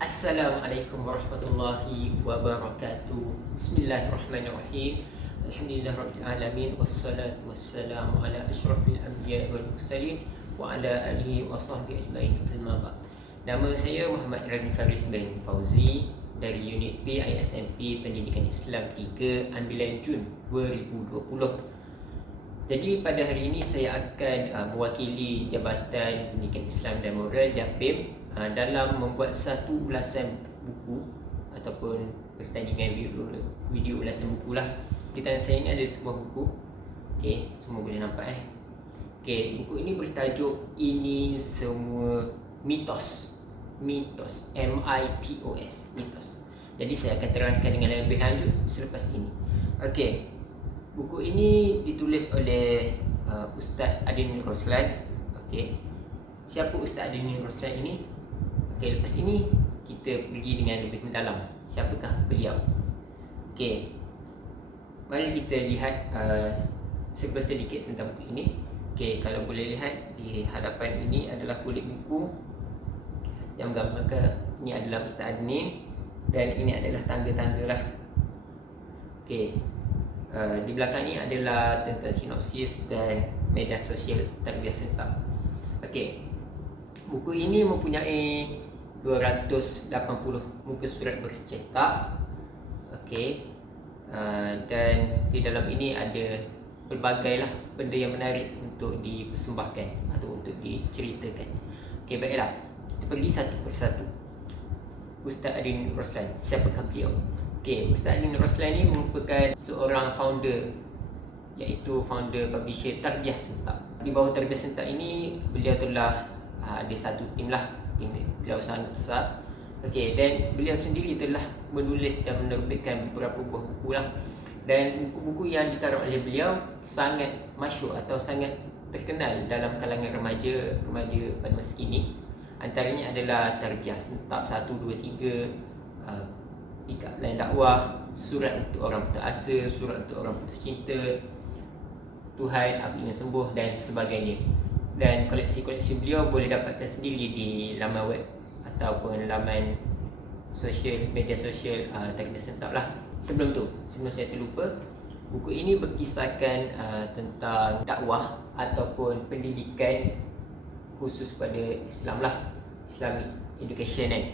Assalamualaikum warahmatullahi wabarakatuh. Bismillahirrahmanirrahim. Alhamdulillahirabbil alamin wassalatu wassalamu ala asyrafil anbiya wal mursalin wa ala alihi wa sahbihi ajmain. Amma ba'd. Nama saya Muhammad Rafi Faris bin Fauzi dari Unit B ISMP Pendidikan Islam 3 ambilan Jun 2020. Jadi pada hari ini saya akan mewakili Jabatan Pendidikan Islam dan Moral JAPIM dalam membuat satu ulasan buku ataupun pertandingan video ulasan buku lah. Di tangan saya ini ada sebuah buku. Okey, semua boleh nampak Okey, buku ini bertajuk Ini Semua Mitos. Mitos, M-I-T-O-S, mitos. Jadi saya akan terangkan dengan lebih lanjut selepas ini. Okey, buku ini ditulis oleh Ustaz Adin Roslan. Okey, siapa Ustaz Adin Roslan ini? Okey, lepas ini kita pergi dengan lebih mendalam. Siapakah beliau? Okey, mari kita lihat sedikit tentang buku ini. Okey, kalau boleh lihat di hadapan ini adalah kulit buku yang menggambarkan ini adalah Ustaz Adin dan ini adalah tangga-tangga lah. Okey, di belakang ini adalah tentang sinopsis dan media sosial tarbiyah serentak. Okey, buku ini mempunyai 280 muka surat bercetak. Okey, dan di dalam ini ada pelbagai lah benda yang menarik untuk dipersembahkan atau untuk diceritakan. Okey, baiklah, kita pergi satu persatu. Ustaz Adin Roslan, siapakah beliau? Okey, Ustaz Adin Roslan ini merupakan seorang founder, iaitu founder publisher Tarbiyah Serentak. Di bawah Tarbiyah Serentak ini beliau telah ada satu tim lah. Beliau sangat besar. Okey, dan beliau sendiri telah menulis dan menerbitkan beberapa buah buku lah. Dan buku-buku yang dikarang oleh beliau sangat masyhur atau sangat terkenal dalam kalangan remaja pada masa kini. Antaranya adalah Tarbiyah Serentak 1, 2, 3, Ikab Lain Dakwah, Surat untuk Orang Putus Asa, Surat untuk Orang Putus Cinta, Tuhan Aku Ingin Sembuh dan sebagainya. Dan koleksi-koleksi beliau boleh dapatkan sendiri di laman web ataupun laman media sosial Tarbiyah Serentak lah. Sebelum saya terlupa, buku ini berkisahkan tentang dakwah ataupun pendidikan khusus pada Islam lah, Islamic education kan.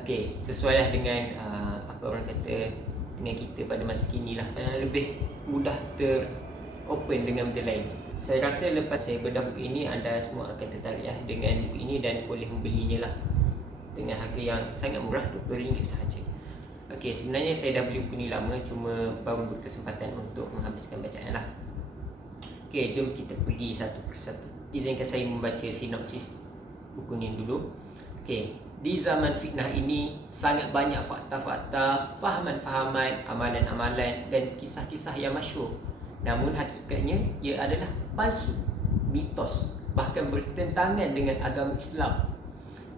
Okey, sesuai lah dengan apa orang kata, dengan kita pada masa kini lah, lebih mudah ter-open dengan benda lain. Saya rasa lepas saya bedah buku ini, anda semua akan tertarik dengan buku ini dan boleh membelinya lah dengan harga yang sangat murah, RM20 sahaja. Okey, sebenarnya saya dah beli buku ni lama, cuma baru berkesempatan untuk menghabiskan bacaan lah. Okey, jom kita pergi satu persatu. Izinkan saya membaca sinopsis buku ni dulu. Okey, di zaman fitnah ini sangat banyak fakta-fakta, fahaman-fahaman, amalan-amalan dan kisah-kisah yang masyhur. Namun hakikatnya ia adalah palsu, mitos, bahkan bertentangan dengan agama Islam.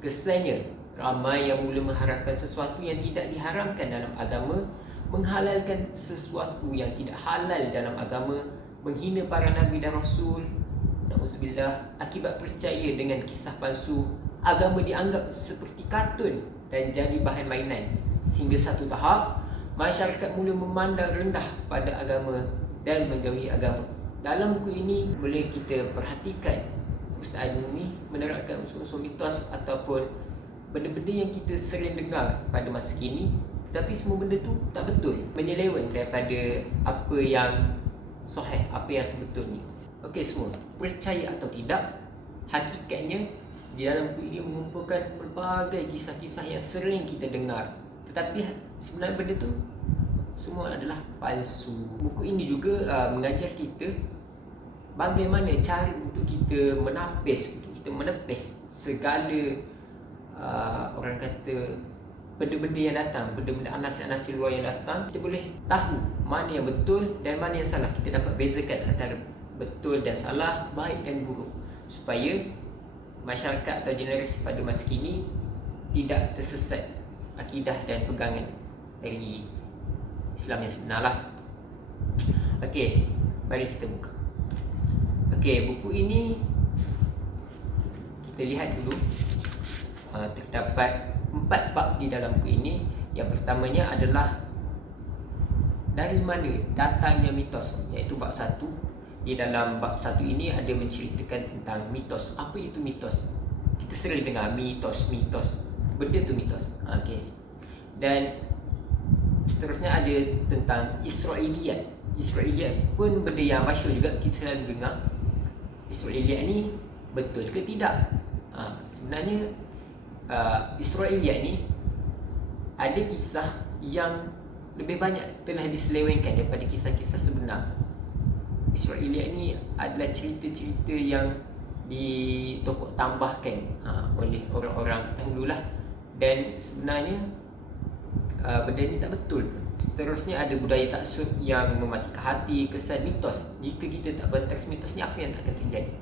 Kesannya ramai yang mula mengharamkan sesuatu yang tidak diharamkan dalam agama, menghalalkan sesuatu yang tidak halal dalam agama, menghina para nabi dan rasul. Nauzubillah, akibat percaya dengan kisah palsu, agama dianggap seperti kartun dan jadi bahan mainan, sehingga satu tahap masyarakat mula memandang rendah pada agama dan menjauhi agama. Dalam buku ini boleh kita perhatikan Ustaz Adin ini menerapkan unsur-unsur mitos ataupun benda-benda yang kita sering dengar pada masa kini, tetapi semua benda tu tak betul, menyeleweng daripada apa yang sahih, apa yang sebetulnya. Okey semua, percaya atau tidak, hakikatnya di dalam buku ini mengumpulkan pelbagai kisah-kisah yang sering kita dengar, tetapi sebenarnya benda tu semua adalah palsu. Buku ini juga mengajar kita bagaimana cara untuk kita menepis segala orang kata benda-benda yang datang, benda-benda anasir-anasir luar yang datang. Kita boleh tahu mana yang betul dan mana yang salah. Kita dapat bezakan antara betul dan salah, baik dan buruk, supaya masyarakat atau generasi pada masa kini tidak tersesat akidah dan pegangan dari Islam yang sebenar lah. Okey, mari kita buka. Okey, buku ini kita lihat dulu. Terdapat 4 bab di dalam buku ini. Yang pertamanya adalah dari mana datangnya mitos, iaitu bab 1. Di dalam bab 1 ini ada menceritakan tentang mitos. Apa itu mitos? Kita sering dengar mitos, benda tu mitos. Okay. Dan seterusnya ada tentang Israiliyat. Israiliyat pun benda yang masyhur juga, kita selalu dengar. Israiliyat ni betul ke tidak? Sebenarnya Israiliyat ni ada kisah yang lebih banyak telah diselewengkan daripada kisah-kisah sebenar. Israiliyat ni adalah cerita-cerita yang ditokok tambahkan oleh orang-orang dahululah, dan sebenarnya benda ni tak betul. Seterusnya ada budaya taksub yang mematikan hati, kesan mitos. Jika kita tak bentras mitos ni, apa yang akan terjadi?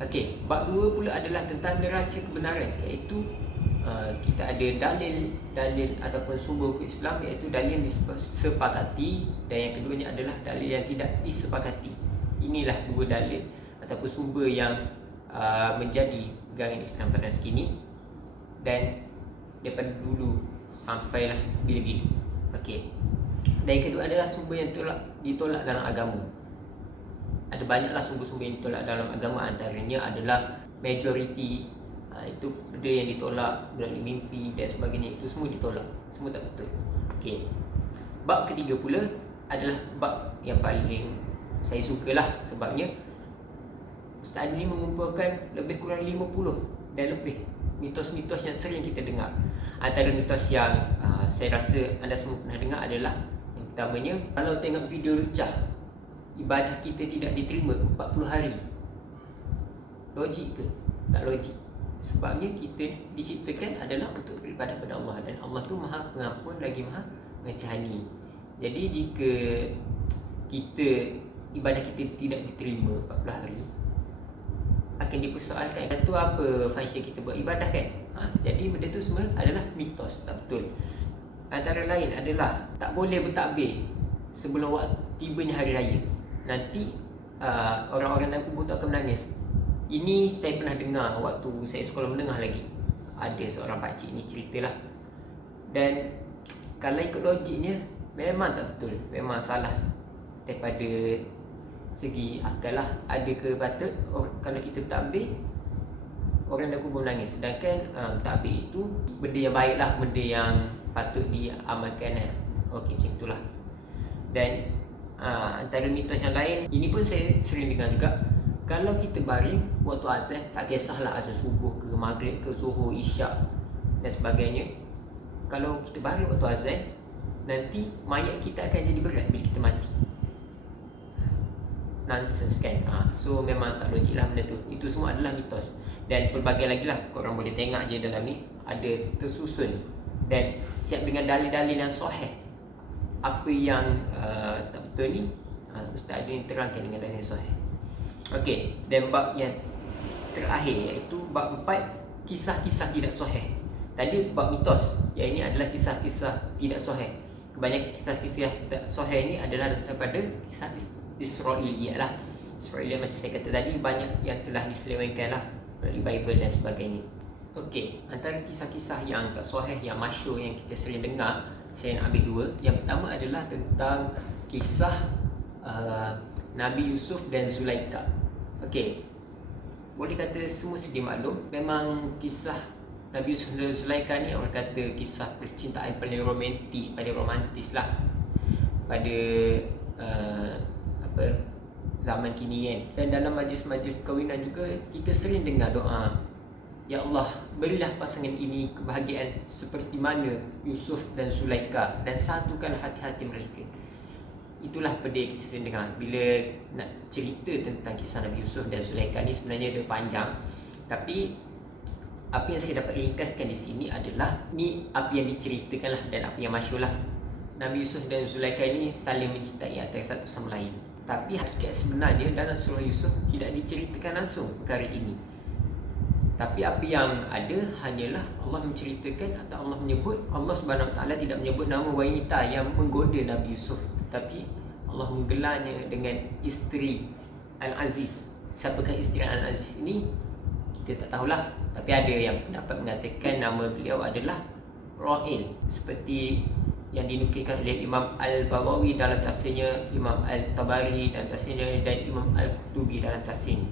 Okey, bab 2 pula adalah tentang neraca kebenaran, iaitu kita ada dalil ataupun sumber hukum Islam, iaitu dalil yang disepakati, dan yang keduanya adalah dalil yang tidak disepakati. Inilah dua dalil ataupun sumber yang menjadi pegangan Islam pada masa kini dan daripada dulu sampailah bila-bila. Okey. Dan yang kedua adalah sumber yang ditolak dalam agama. Ada banyaklah sumber-sumber yang ditolak dalam agama, antaranya adalah majority, itu benda yang ditolak, melalui mimpi dan sebagainya, itu semua ditolak, semua tak betul. Okey. Bab ketiga pula adalah bab yang paling saya sukalah, sebabnya Ustaz ini mengumpulkan lebih kurang 50 dan lebih mitos-mitos yang sering kita dengar. Antara mitos yang saya rasa anda semua pernah dengar adalah, yang pertamanya, kalau tengok video lucah, ibadah kita tidak diterima 40 hari. Logik ke? Tak logik. Sebabnya kita diciptakan adalah untuk beribadah pada Allah, dan Allah tu Maha Pengampun lagi Maha Mengasihani. Jadi jika ibadah kita tidak diterima 40 hari, akan dipersoalkan, itu apa fungsi kita buat ibadah kan? Jadi benda tu semua adalah mitos, tak betul. Antara lain adalah tak boleh bertakbir sebelum waktu tibanya hari raya. Nanti orang-orang dalam kubur tak akan menangis. Ini saya pernah dengar waktu saya sekolah menengah lagi. Ada seorang pakcik ni ceritalah. Dan kalau ikut logiknya, memang tak betul, memang salah daripada segi akal lah. Ada ke patut kalau kita takbir orang dalam kubur menangis? Sedangkan takbir itu benda yang baik lah, benda yang patut diamalkan lah. Okey, macam itulah. Dan antara mitos yang lain, ini pun saya sering dengar juga. Kalau kita baring waktu azan, tak kisahlah azan subuh ke maghrib ke zuhur, isyak dan sebagainya, kalau kita baring waktu azan, nanti mayat kita akan jadi berat bila kita mati. Nonsense kan? So memang tak logik lah benda tu. Itu semua adalah mitos. Dan pelbagai lagi lah, korang boleh tengok je dalam ni, ada tersusun dan siap dengan dalil-dalil yang sahih. Apa yang tak betul ni, Ustaz Adin terangkan dengan dalil yang sahih. Okey, dan bab yang terakhir, iaitu bab 4, kisah-kisah tidak sahih. Tadi bab mitos, yang ini adalah kisah-kisah tidak sahih. Kebanyakan kisah-kisah tidak sahih ni adalah daripada kisah Israiliyat lah. Israiliyat macam saya kata tadi, banyak yang telah diselewengkan lah melalui Bible dan sebagainya. Okey, antara kisah-kisah yang tak sahih, yang masyhur, yang kita sering dengar, saya nak ambil dua. Yang pertama adalah tentang kisah Nabi Yusuf dan Zulaikha. Okey, boleh kata semua sedia maklum, memang kisah Nabi Yusuf dan Zulaikha ni orang kata kisah percintaan paling romantik, paling romantis lah pada zaman kini kan. Dan dalam majlis-majlis perkahwinan juga kita sering dengar doa, ya Allah, berilah pasangan ini kebahagiaan seperti mana Yusuf dan Zulaikha, dan satukan hati-hati mereka. Itulah pedih kita sering dengar. Bila nak cerita tentang kisah Nabi Yusuf dan Zulaikha ni, sebenarnya dia panjang, tapi apa yang saya dapat ringkaskan di sini adalah ni apa yang diceritakan lah, dan apa yang masyhur lah. Nabi Yusuf dan Zulaikha ini saling mencintai antara satu sama lain. Tapi hakikat sebenarnya dalam surah Yusuf tidak diceritakan langsung perkara ini. Tapi apa yang ada hanyalah Allah menceritakan, atau Allah menyebut, Allah Subhanahu Wa Taala tidak menyebut nama wanita yang menggoda Nabi Yusuf, tetapi Allah menggelarnya dengan isteri Al-Aziz. Siapakah isteri Al-Aziz ini? Kita tak tahulah. Tapi ada yang pendapat mengatakan nama beliau adalah Ra'il, seperti yang dinukilkan oleh Imam Al-Baghawi dalam tafsirnya, Imam Al-Tabari dalam tafsirnya, dan Imam Al-Qurtubi dalam tafsirnya.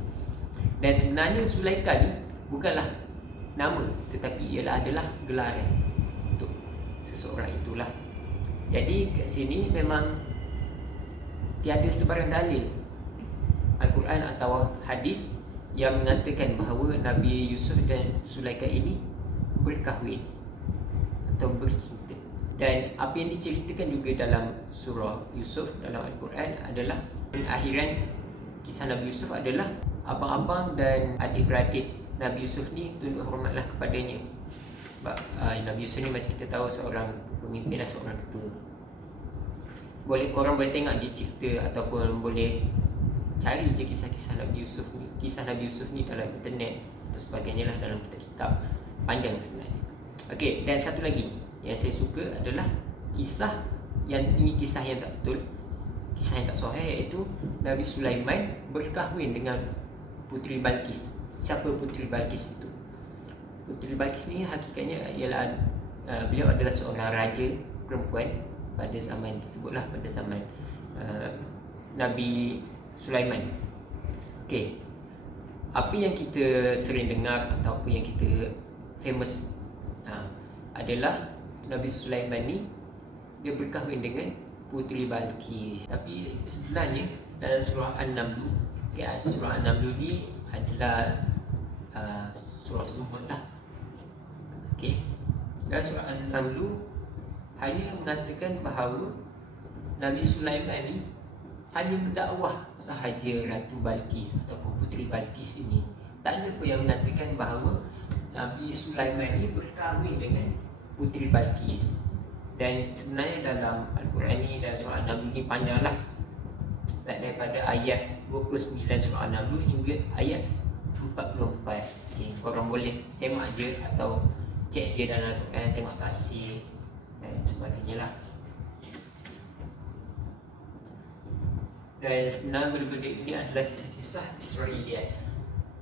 Dan sebenarnya Zulaikha ni bukanlah nama, tetapi ialah adalah gelaran untuk seseorang itulah. Jadi kat sini memang tiada sebarang dalil Al-Quran atau hadis yang mengatakan bahawa Nabi Yusuf dan Zulaikha ini berkahwin atau bercinta. Dan apa yang diceritakan juga dalam surah Yusuf dalam Al-Quran adalah akhiran kisah Nabi Yusuf adalah abang-abang dan adik-beradik Nabi Yusuf ni tunduk hormatlah kepadanya. Sebab Nabi Yusuf ni macam kita tahu seorang pemimpin dan seorang ketua. Korang boleh tengok je cerita ataupun boleh cari je kisah-kisah Nabi Yusuf ni, kisah Nabi Yusuf ni dalam internet atau sebagainya lah, dalam kitab-kitab panjang sebenarnya. Okey, dan satu lagi yang saya suka adalah kisah yang ini kisah yang tak betul, kisah yang tak sahih, iaitu Nabi Sulaiman berkahwin dengan Puteri Balqis. Siapa Puteri Balqis itu? Puteri Balqis ni hakikatnya ialah beliau adalah seorang raja perempuan pada zaman tersebutlah, pada zaman Nabi Sulaiman. Okey, apa yang kita sering dengar atau apa yang kita famous adalah Nabi Sulaiman ni dia berkahwin dengan Puteri Balqis. Tapi sebenarnya dalam surah An-Naml, surah An-Naml ni adalah surah semut lah. Okey, dalam surah An-Naml hanya mengatakan bahawa Nabi Sulaiman ni hanya mendakwah sahaja Ratu Balqis ataupun Puteri Balqis ini. Tak ada pun yang mengatakan bahawa Nabi Sulaiman ni berkahwin dengan Puteri Balqis. Dan sebenarnya dalam Al-Quran ni, dalam surah An-Naml ni panjanglah, start daripada ayat 29 surah An-Naml hingga ayat 44. Okay, korang boleh semak je atau cek je dalam Al-Quran, tengok tafsir dan sebagainya lah. Dan sebenarnya benda-benda ini adalah kisah-kisah Israeliat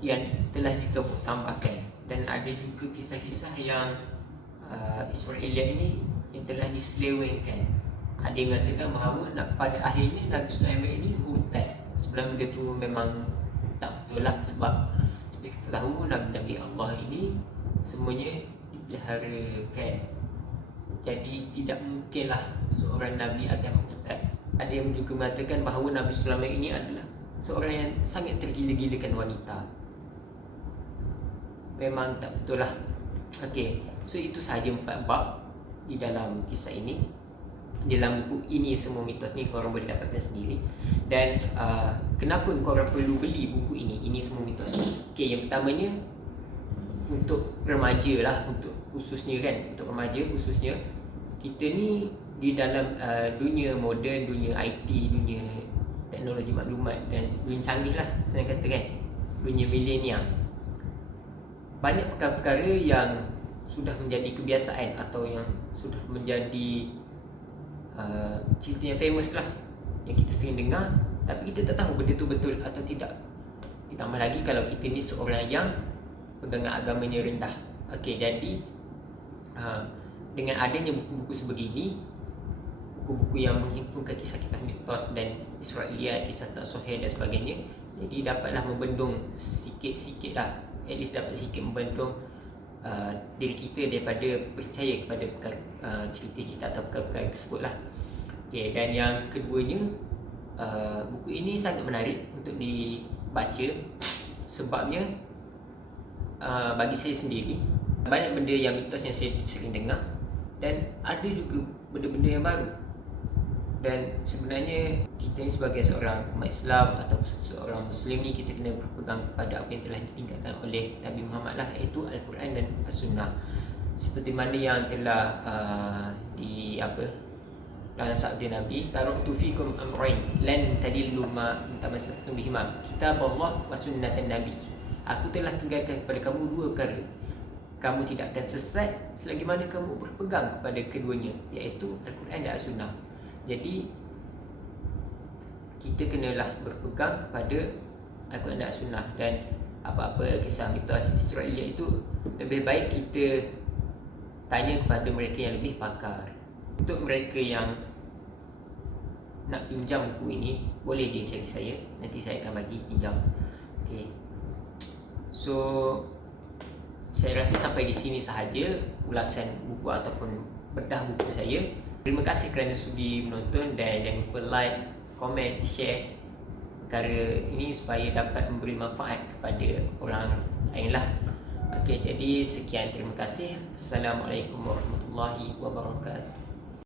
yang telah ditokok tambahkan. Dan ada juga kisah-kisah yang Israeliat ini yang telah diselewengkan. Ada yang mengatakan bahawa pada akhirnya Nabi Sulaiman ini murtad. Sebenarnya benda tu memang tak betul lah. Sebab seperti kita tahu, Nabi-Nabi Allah ini semuanya dipeliharakan. Jadi tidak mungkinlah seorang Nabi akan murtad. Ada yang juga mengatakan bahawa Nabi Sulaiman ini adalah seorang yang sangat tergila-gilakan wanita. Memang tak betul lah. Okey, so itu sahaja 4 bab di dalam kisah ini. Dalam buku Ini Semua Mitos ni korang boleh dapatkan sendiri. Dan kenapa korang perlu beli buku ini, Ini Semua Mitos ni? Okey, yang pertamanya untuk remaja lah, untuk khususnya kan, untuk remaja khususnya. Kita ni di dalam dunia moden, dunia IT, dunia teknologi maklumat dan dunia canggih lah, saya kata kan, dunia milenial. Banyak perkara-perkara yang sudah menjadi kebiasaan atau yang sudah menjadi cerita yang famous lah, yang kita sering dengar, tapi kita tak tahu benda tu betul atau tidak. Ditambah lagi kalau kita ni seorang yang pegangan agamanya rendah. Okey, jadi dengan adanya buku-buku sebegini, buku-buku yang menghimpunkan kisah-kisah mitos dan Israeliat, kisah tak sahih dan sebagainya, jadi dapatlah membendung sikit-sikit lah, at least dapat sikit membendung diri kita daripada percaya kepada cerita-cerita atau perkara-perkara tersebut lah. Okay, dan yang keduanya, buku ini sangat menarik untuk dibaca. Sebabnya bagi saya sendiri, banyak benda yang mitos yang saya sering dengar, dan ada juga benda-benda yang baru. Dan sebenarnya kita ni sebagai seorang umat Islam atau seorang Muslim ni, kita kena berpegang kepada apa yang telah ditinggalkan oleh Nabi Muhammad lah, iaitu Al-Quran dan As-Sunnah. Seperti mana yang telah dalam sabda Nabi, taraktu fikum amrayn lan tadillu ma tamassaktum bihima, kitab Allah wa sunnatan Nabi. Aku telah tinggalkan kepada kamu 2 perkara, kamu tidak akan sesat selagi mana kamu berpegang kepada keduanya, iaitu Al-Quran dan As-Sunnah. Jadi kita kenalah berpegang kepada Al-Quran dan As-Sunnah. Dan apa-apa kisah mitos Israeliat itu, lebih baik kita tanya kepada mereka yang lebih pakar. Untuk mereka yang nak pinjam buku ini, boleh je cari saya, nanti saya akan bagi pinjam. Okay. So saya rasa sampai di sini sahaja ulasan buku ataupun bedah buku saya. Terima kasih kerana sudi menonton, dan jangan lupa like, komen, share perkara ini supaya dapat memberi manfaat kepada orang lain lah. Okey, jadi sekian, terima kasih. Assalamualaikum warahmatullahi wabarakatuh.